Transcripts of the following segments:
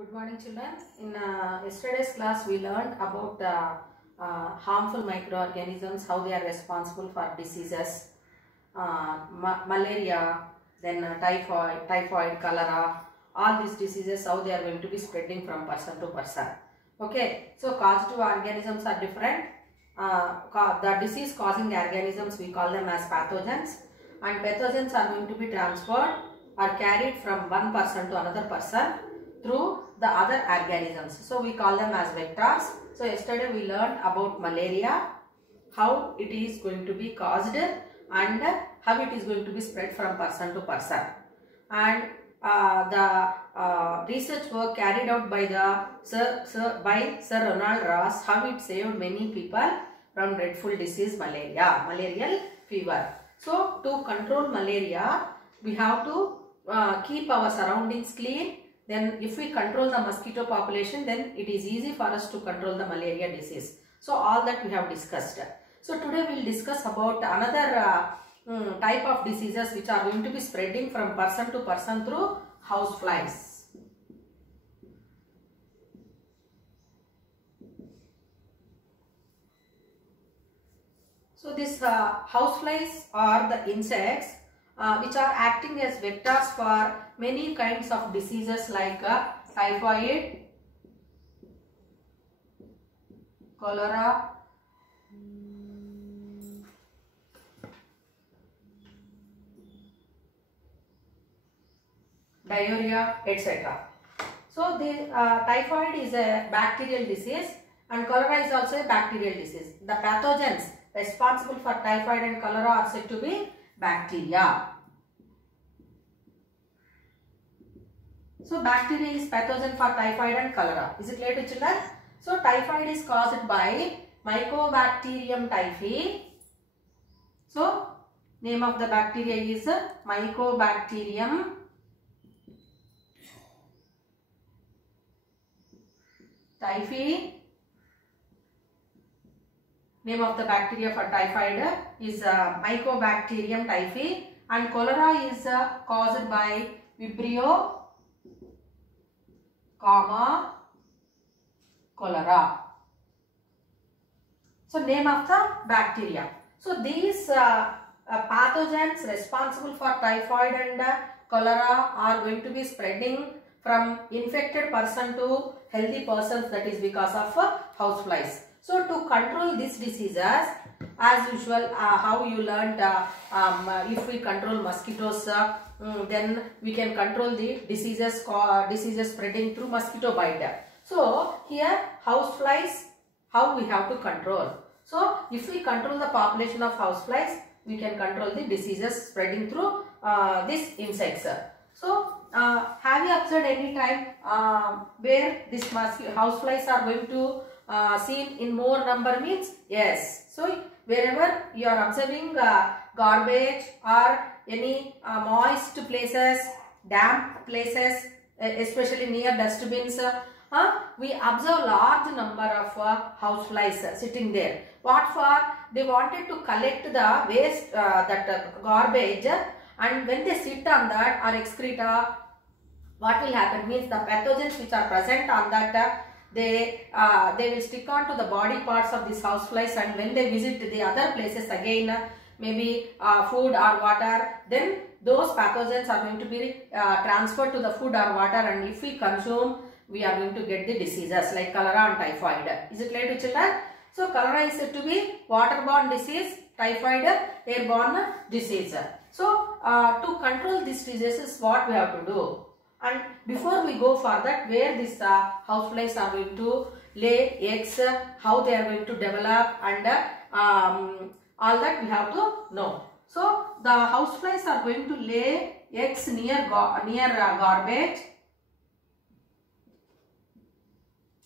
Good morning, children. In yesterday's class, we learned about harmful microorganisms, how they are responsible for diseases, malaria, then typhoid, cholera, all these diseases, how they are going to be spreading from person to person. Okay, so causative organisms are different. The disease causing organisms, we call them as pathogens, and pathogens are going to be transferred or carried from one person to another person through the other organisms. So we call them as vectors. So yesterday we learned about malaria, how it is going to be caused and how it is going to be spread from person to person. And the research work carried out by Sir Ronald Ross, how it saved many people from dreadful disease malarial fever. So to control malaria, we have to keep our surroundings clean. Then if we control the mosquito population, then it is easy for us to control the malaria disease. So all that we have discussed. So today we will discuss about another type of diseases which are going to be spreading from person to person through house flies. So these house flies are the insects which are acting as vectors for many kinds of diseases like typhoid, cholera, diarrhea, etc. So the typhoid is a bacterial disease and cholera is also a bacterial disease. The pathogens responsible for typhoid and cholera are said to be bacteria. So bacteria is pathogen for typhoid and cholera. Is it clear to children? So typhoid is caused by Mycobacterium typhi. So name of the bacteria is Mycobacterium typhi. Name of the bacteria for typhoid is Mycobacterium typhi, and cholera is caused by Vibrio cholera. So name of the bacteria. So these pathogens responsible for typhoid and cholera are going to be spreading from infected person to healthy persons, that is because of house flies. So to control these diseases, as usual, how you learned, if we control mosquitoes, then we can control the diseases spreading through mosquito bite. So here house flies, how we have to control. So if we control the population of house flies, we can control the diseases spreading through these insects. So have you observed any time where these house flies are going to seen in more number means? Yes. So wherever you are observing garbage or any moist places, damp places, especially near dustbins, we observe large number of house flies sitting there. What for? They wanted to collect the waste, that garbage, and when they sit on that or excreta, what will happen means the pathogens which are present on that, they will stick on to the body parts of these house flies, and when they visit the other places again, maybe food or water, then those pathogens are going to be transferred to the food or water, and if we consume, we are going to get the diseases like cholera and typhoid. Is it clear to children? So cholera is said to be waterborne disease, typhoid airborne disease. So to control these diseases, what we have to do? And before we go for that, where these house flies are going to lay eggs, how they are going to develop, and all that we have to know. So the house flies are going to lay eggs near garbage.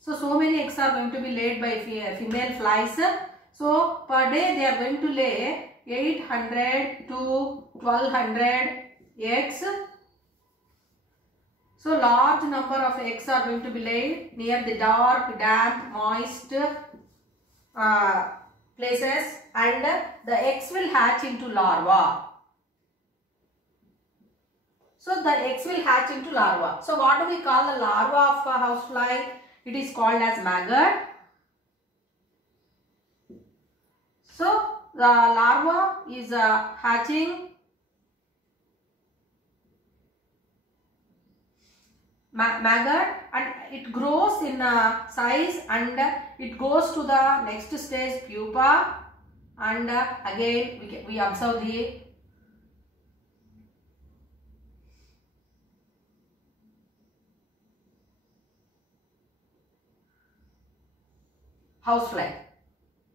So many eggs are going to be laid by female flies. So per day they are going to lay 800 to 1200 eggs. So large number of eggs are going to be laid near the dark, damp, moist places, and the eggs will hatch into larvae. So the eggs will hatch into larva. So what do we call the larva of a housefly? It is called as maggot. So the larva is hatching maggot, and it grows in size, and it goes to the next stage, pupa, and again we observe the housefly.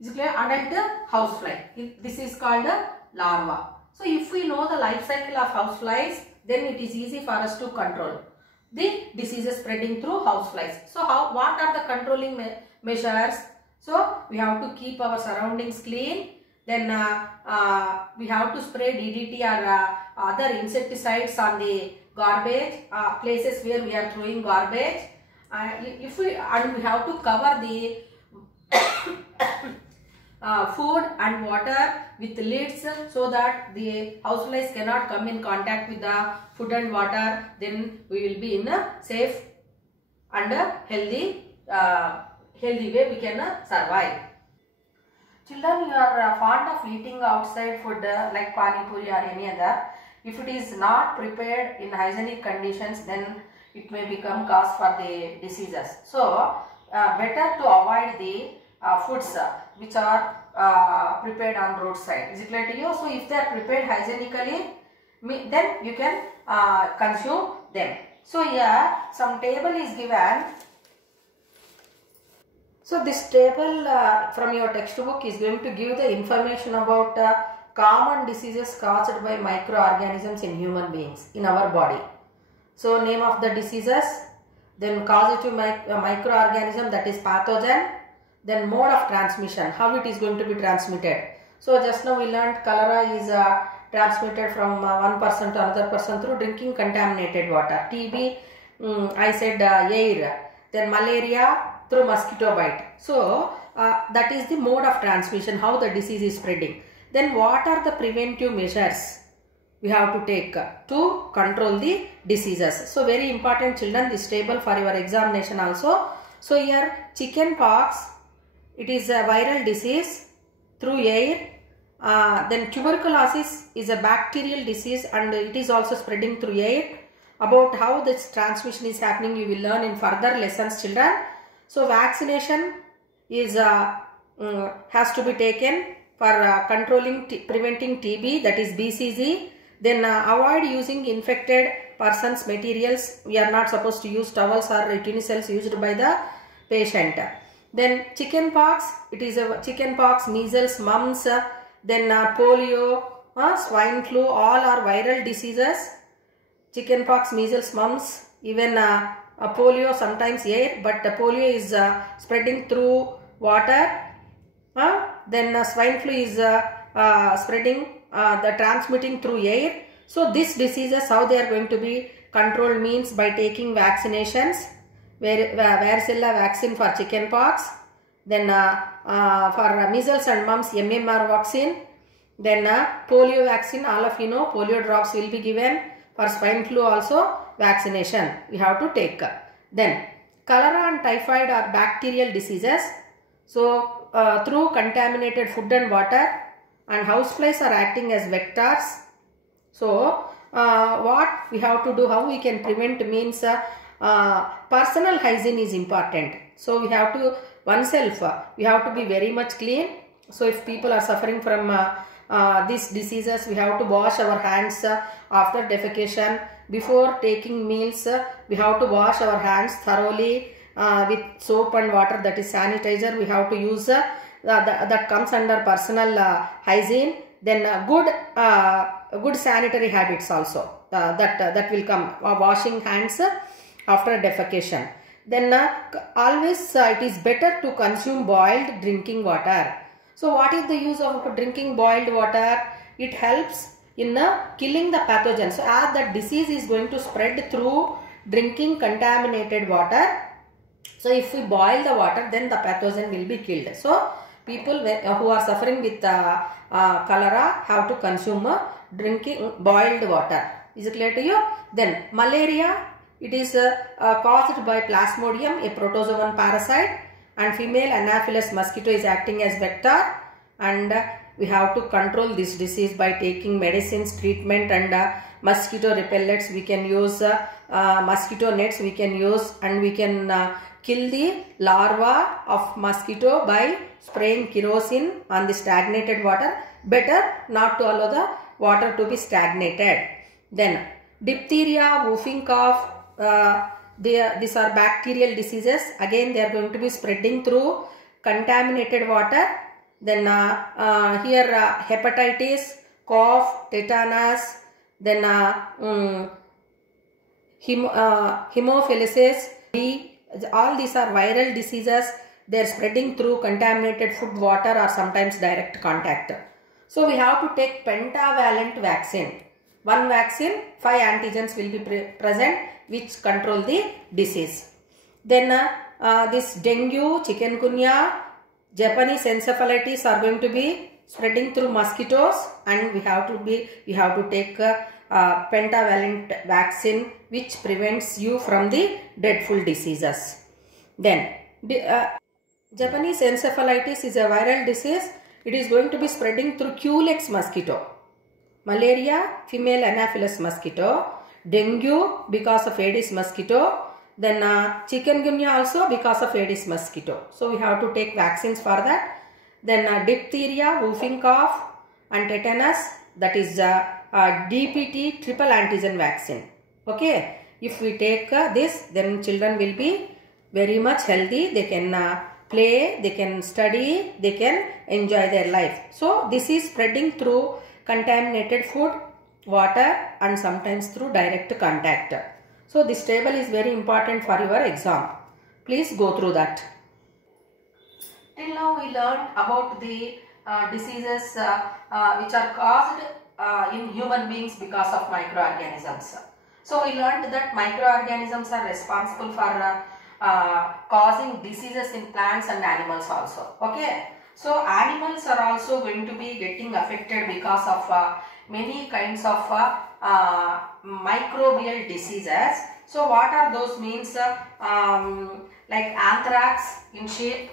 Is it clear? Adult housefly. This is called a larva. So if we know the life cycle of houseflies, then it is easy for us to control the diseases spreading through houseflies. So what are the controlling measures? So we have to keep our surroundings clean. Then we have to spray DDT or other insecticides on the garbage places where we are throwing garbage. We have to cover the food and water with lids so that the houseflies cannot come in contact with the food and water. Then we will be in a safe and healthy way we can survive. Children, you are fond of eating outside food like pani puri or any other. If it is not prepared in hygienic conditions, then it may become cause for the diseases. So better to avoid the foods which are prepared on roadside. Is it clear to you? So if they are prepared hygienically, then you can consume them. So here some table is given. So this table from your textbook is going to give the information about common diseases caused by microorganisms in human beings in our body. So name of the diseases, then causative microorganism, that is pathogen, then mode of transmission, how it is going to be transmitted. So just now we learned cholera is transmitted from one person to another person through drinking contaminated water. TB, I said air. Then malaria through mosquito bite. So that is the mode of transmission, how the disease is spreading. Then what are the preventive measures we have to take to control the diseases? So very important, children, this table for your examination also. So here chicken pox, it is a viral disease through air. Then tuberculosis is a bacterial disease and it is also spreading through air. About how this transmission is happening, you will learn in further lessons, children. So vaccination is has to be taken for preventing TB, that is BCG. Then avoid using infected persons materials. We are not supposed to use towels or utensils used by the patient. Then chicken pox, it is a chicken pox, measles, mumps, then polio, swine flu, all are viral diseases. Chicken pox, measles, mumps, even polio, sometimes air, but polio is spreading through water. Then swine flu is transmitting through air. So these diseases, how they are going to be controlled means by taking vaccinations. Varicella vaccine for chicken pox, then for measles and mumps MMR vaccine, then polio vaccine, all of you know, polio drops will be given. For swine flu also vaccination we have to take. Then cholera and typhoid are bacterial diseases. So through contaminated food and water, and houseflies are acting as vectors. So what we have to do, how we can prevent means personal hygiene is important. So we have to we have to be very much clean. So if people are suffering from these diseases, we have to wash our hands after defecation. Before taking meals, we have to wash our hands thoroughly with soap and water, that is sanitizer. We have to use that comes under personal hygiene. Then good sanitary habits also that will come, washing hands after defecation. Then always it is better to consume boiled drinking water. So what is the use of drinking boiled water? It helps in killing the pathogen. So as the disease is going to spread through drinking contaminated water, so if we boil the water, then the pathogen will be killed. So people who are suffering with cholera have to consume drinking boiled water. Is it clear to you? Then malaria, it is caused by Plasmodium, a protozoan parasite, and female Anopheles mosquito is acting as vector, and we have to control this disease by taking medicines, treatment, and mosquito repellents. We can use mosquito nets we can use, and we can kill the larva of mosquito by spraying kerosene on the stagnated water. Better not to allow the water to be stagnated. Then diphtheria, whooping cough, these are bacterial diseases. Again, they are going to be spreading through contaminated water. Then here hepatitis, cough, tetanus, then hemophilisis. All these are viral diseases. They are spreading through contaminated food, water, or sometimes direct contact. So we have to take pentavalent vaccine. One vaccine, 5 antigens will be present which control the disease. Then this dengue, chikungunya, Japanese encephalitis are going to be spreading through mosquitoes, and we have to take pentavalent vaccine which prevents you from the dreadful diseases. Then Japanese encephalitis is a viral disease. It is going to be spreading through Culex mosquito. Malaria, female Anopheles mosquito. Dengue because of Aedes mosquito. Then chikungunya also because of Aedes mosquito. So we have to take vaccines for that. Then diphtheria, whooping cough, and tetanus, that is DPT, triple antigen vaccine. Okay, if we take this, then children will be very much healthy. They can play, they can study, they can enjoy their life. So this is spreading through contaminated food, water, and sometimes through direct contact. So this table is very important for your exam. Please go through that. Till now we learned about the diseases which are caused in human beings because of microorganisms. So we learned that microorganisms are responsible for causing diseases in plants and animals also. Okay. So animals are also going to be getting affected because of many kinds of microbial diseases. So what are those means? Like anthrax in sheep,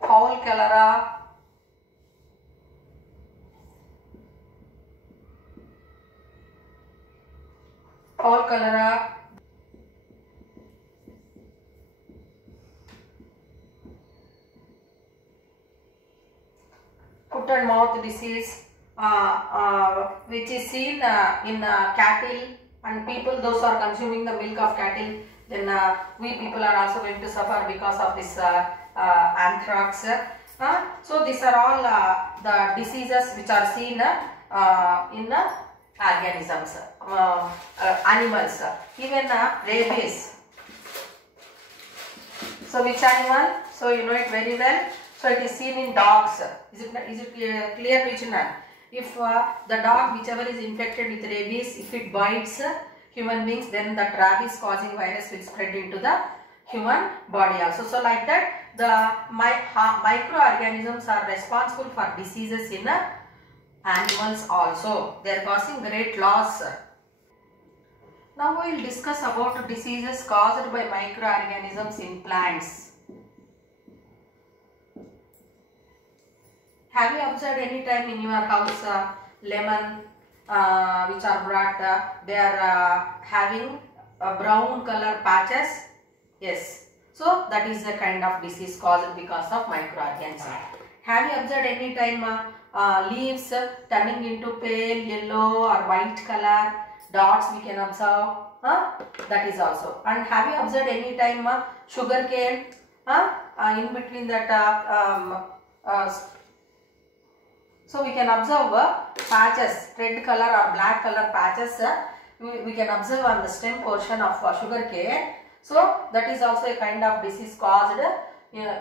fowl cholera, foot and mouth disease, which is seen in cattle and people, those who are consuming the milk of cattle. Then we people are also going to suffer because of this anthrax. So these are all the diseases which are seen in organisms, animals. Even rabies. So which animal? So you know it very well. So it is seen in dogs. Is it clear, Vichana? If the dog, whichever is infected with rabies, if it bites human beings, then that rabies causing virus will spread into the human body also. So like that, the microorganisms are responsible for diseases in animals also. They are causing great loss. Now we will discuss about diseases caused by microorganisms in plants. Have you observed any time in your house lemon which are brought, they are having brown color patches? Yes. So that is the kind of disease caused because of microorganisms. Have you observed any time leaves turning into pale yellow or white color? Dots we can observe. That is also. And have you observed any time sugar cane in between that so we can observe patches, red color or black color patches we can observe on the stem portion of sugar cane. So that is also a kind of disease caused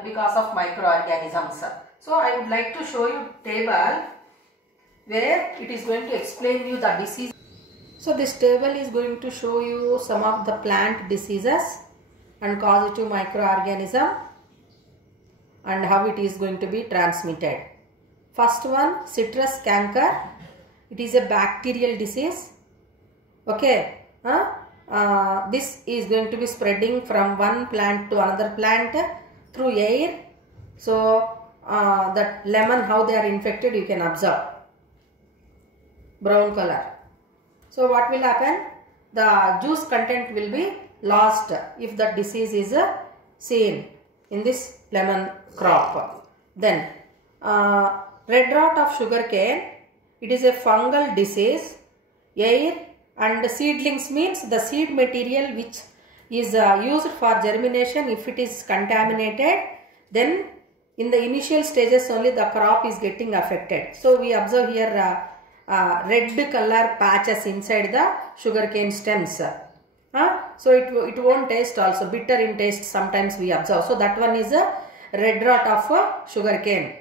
because of microorganisms. So I would like to show you table where it is going to explain you the disease. So this table is going to show you some of the plant diseases and causative microorganism. and how it is going to be transmitted. First one, citrus canker. It is a bacterial disease. Okay. This is going to be spreading from one plant to another plant through air. So that lemon, how they are infected, you can observe. Brown color. So what will happen? The juice content will be lost if the disease is seen in this lemon crop. Then red rot of sugarcane. It is a fungal disease. Air and seedlings means the seed material which is used for germination. If it is contaminated, then in the initial stages only the crop is getting affected. So we observe here red color patches inside the sugarcane stems. So it won't taste also, bitter in taste sometimes we observe. So that one is a red rot of sugarcane.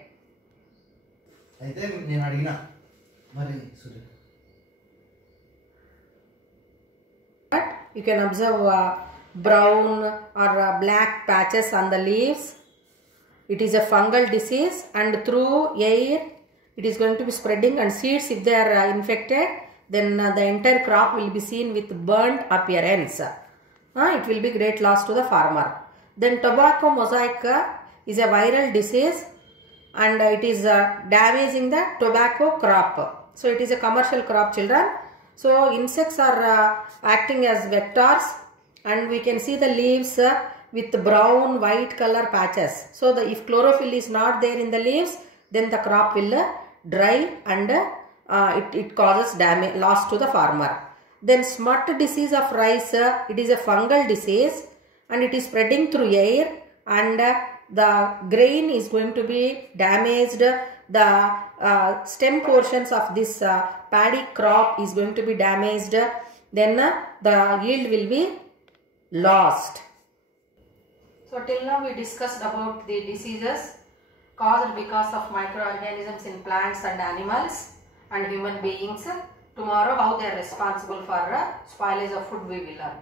You can observe brown or black patches on the leaves. It is a fungal disease, and through air it is going to be spreading, and seeds, if they are infected, then the entire crop will be seen with burnt appearance. It will be great loss to the farmer. Then tobacco mosaic is a viral disease, and it is damaging the tobacco crop. So it is a commercial crop, children. So insects are acting as vectors, and we can see the leaves with brown white color patches. So if chlorophyll is not there in the leaves, then the crop will dry, and it causes damage, loss to the farmer. Then smut disease of rice, it is a fungal disease, and it is spreading through air, and the grain is going to be damaged. The stem portions of this paddy crop is going to be damaged. Then the yield will be lost. So till now we discussed about the diseases caused because of microorganisms in plants and animals and human beings. Tomorrow how they are responsible for spoilage of food we will learn.